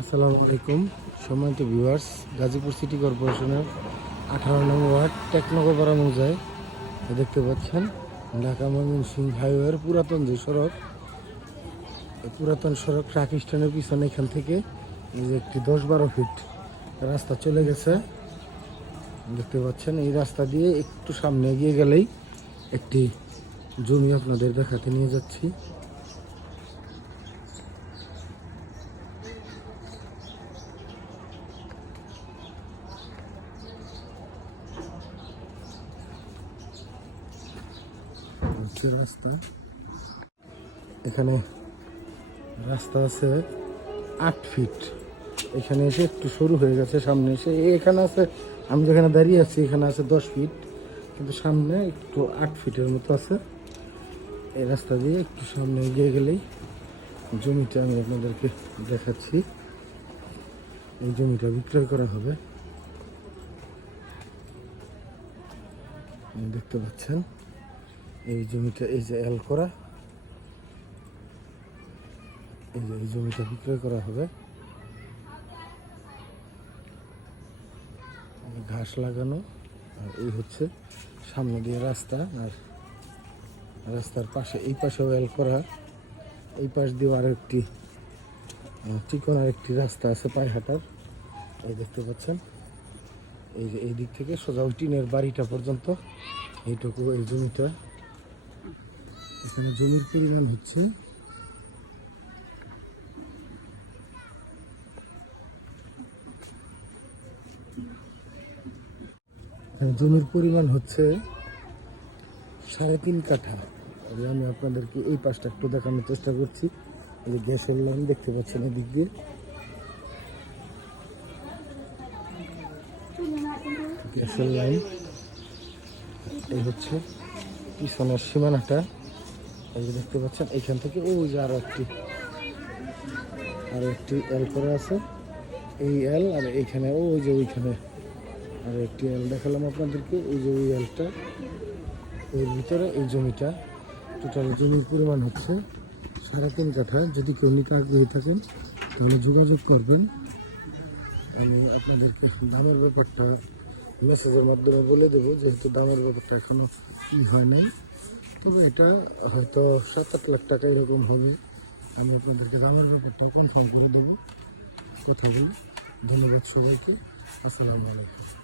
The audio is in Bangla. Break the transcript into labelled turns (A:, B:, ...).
A: আসসালামু আলাইকুম। সম্মানিত ভিউয়ার্স, গাজীপুর সিটি কর্পোরেশনের আঠারো নং ওয়ার্ড টেকনগরপাড়া মৌজায় দেখতে পাচ্ছেন ঢাকা ময়মনসিংহ হাইওয়ের পুরাতন যে সড়ক। পুরাতন সড়ক ট্রাক স্ট্যান্ডের পিছনে এখান থেকে এই যে একটি দশ বারো ফিট রাস্তা চলে গেছে। দেখতে পাচ্ছেন, এই রাস্তা দিয়ে একটু সামনে এগিয়ে গেলেই একটি জমি আপনাদের দেখাতে নিয়ে যাচ্ছি। হচ্ছে রাস্তা। এখানে রাস্তা আছে আট ফিট এখানে এসে একটু সরু হয়ে গেছে, সামনে এসে এখানে আছে, আমি যেখানে দাঁড়িয়ে আছি, এখানে আছে দশ ফিট কিন্তু সামনে একটু আট ফিটের মতো আছে। এই রাস্তা দিয়ে একটু সামনে এগিয়ে গেলেই জমিটা আমি আপনাদেরকে দেখাচ্ছি। এই জমিটা বিক্রয় করা হবে। দেখতে পাচ্ছেন? এই জমিটা, এই যে এল করা, এই যে এই জমিটা বিক্রয় করা হবে। ঘাস লাগানো, আর এই হচ্ছে সামনে দিয়ে রাস্তা, আর রাস্তার পাশে, এই পাশেও এল করা। এই পাশ দিয়েও আরও একটি চিকন একটি রাস্তা আছে পায়ে হাঁটার এই দেখতে পাচ্ছেন? এই যে এই দিক থেকে সোজা ওই টিনের বাড়িটা পর্যন্ত। এইটুকু এই জমিটা। এখানে জমির পরিমাণ হচ্ছে জমির পরিমাণ হচ্ছে সাড়ে তিন কাঠা। আমি আপনাদেরকে এই পাশটা একটু দেখানোর চেষ্টা করছি। এই যে গ্যাসের লাইন দেখতে পাচ্ছেন এদিক দিয়ে। গ্যাসের লাইন। এই হচ্ছে পিছনের সীমানাটা। এই যে দেখতে পাচ্ছেন এইখান থেকে ওই যে আরও একটি আরও একটি এল করা আছে। এই এল আর এইখানে ওই যে ওইখানে আর একটি এল দেখালাম আপনাদেরকে। এই যে ওই এলটা এর ভিতরে এই জমিটা টোটাল জমির পরিমাণ হচ্ছে সাড়ে তিন কাঠা। যদি কেউ নিতে আগ্রহী থাকেন, তাহলে যোগাযোগ করবেন। আমি আপনাদেরকে দামের ব্যাপারটা মেসেজের মাধ্যমে বলে দেবো, যেহেতু দামের ব্যাপারটা এখনও ই হয় নাই। এটা হয়তো সাত আট লাখ টাকা এরকম হবে। আমি আপনাদেরকে দামের ব্যাপারটা কনফার্ম করে দেবো। কথা বলি ধন্যবাদ সবাইকে। আসসালামু আলাইকুম।